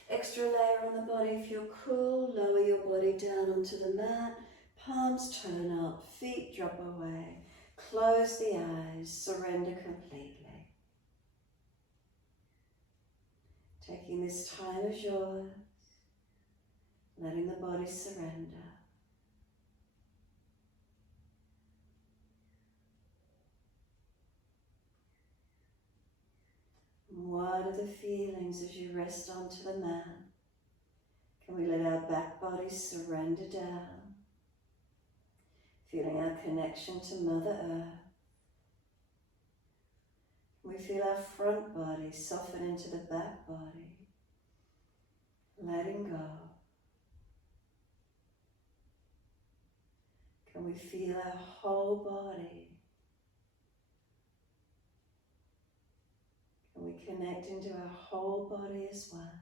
Extra layer on the body if you're cool. Lower your body down onto the mat. Palms turn up, feet drop away. Close the eyes, surrender completely. Taking this time as yours, letting the body surrender. What are the feelings as you rest onto the mat? Can we let our back body surrender down? Feeling our connection to Mother Earth. Can we feel our front body soften into the back body? Letting go. Can we feel our whole body? Can we connect into our whole body as well?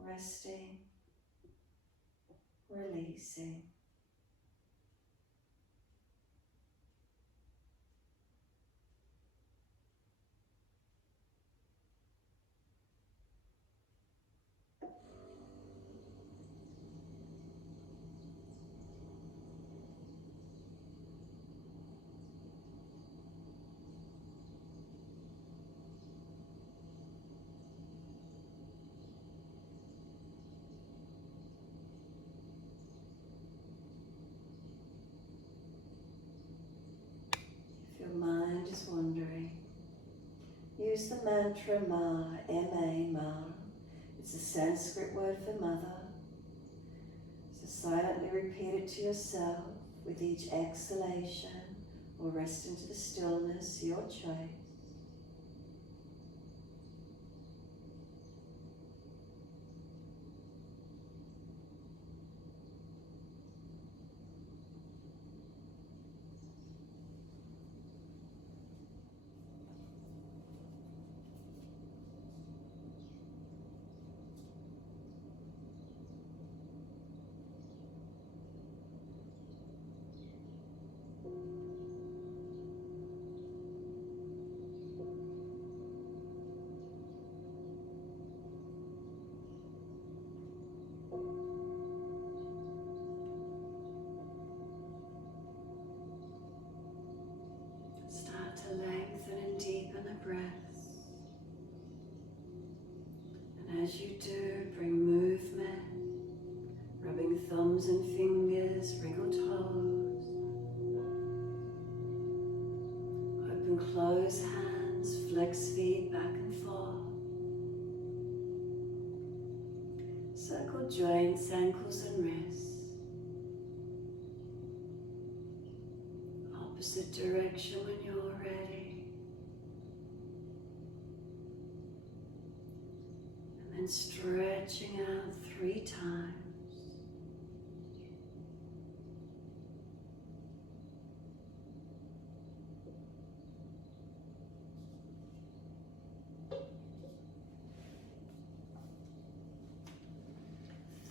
Resting, releasing. Mind is wandering. Use the mantra Ma, M-A, Ma. It's a Sanskrit word for mother. So silently repeat it to yourself with each exhalation or rest into the stillness, your choice. Start to lengthen and deepen the breaths. And as you do, bring movement, rubbing thumbs and fingers, wriggle toes. Open, close hands, flex feet back and forth. Circle joints, ankles and wrists. Opposite direction when you're ready. And then stretching out 3 times.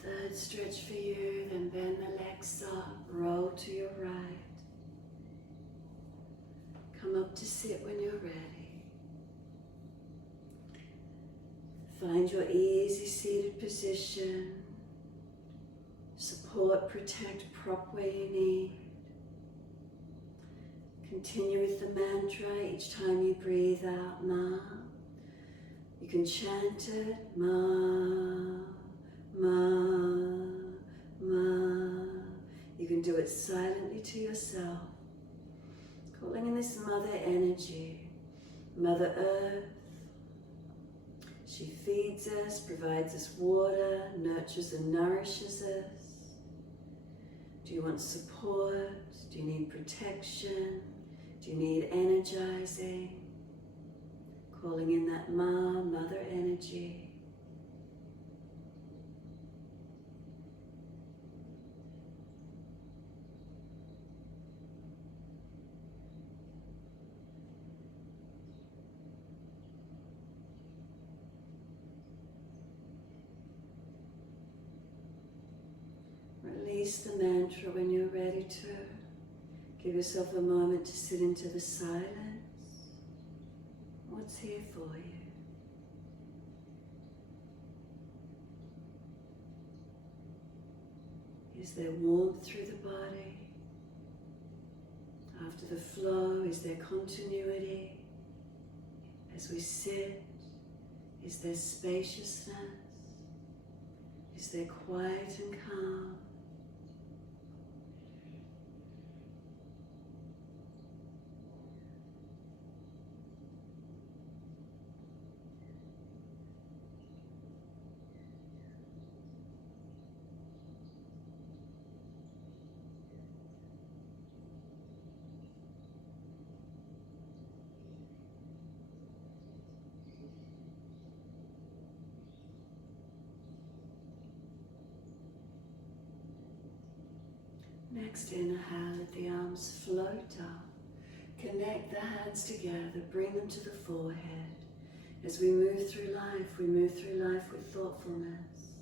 Third stretch for you, then bend the legs up, roll to your right. Come up to sit when you're ready. Find your easy seated position. Support, protect, prop where you need. Continue with the mantra each time you breathe out, Ma. You can chant it, Ma, Ma, Ma. do it silently to yourself. Calling in this mother energy, Mother Earth. She feeds us, provides us water, nurtures and nourishes us. Do you want support? Do you need protection? Do you need energizing? Calling in that mother energy. Release the mantra when you're ready to. Give yourself a moment to sit into the silence. What's here for you? Is there warmth through the body? After the flow, is there continuity? As we sit, is there spaciousness? Is there quiet and calm? Next, inhale, let the arms float up. Connect the hands together, bring them to the forehead. As we move through life with thoughtfulness.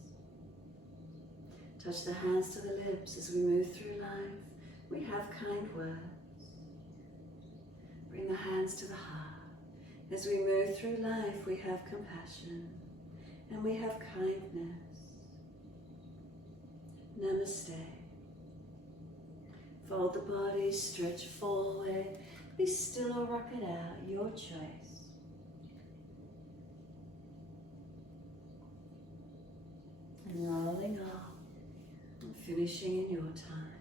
Touch the hands to the lips as we move through life. We have kind words. Bring the hands to the heart. As we move through life, we have compassion and we have kindness. Namaste. Fold the body, stretch forward, be still or rock it out, your choice. And rolling off, and finishing in your time.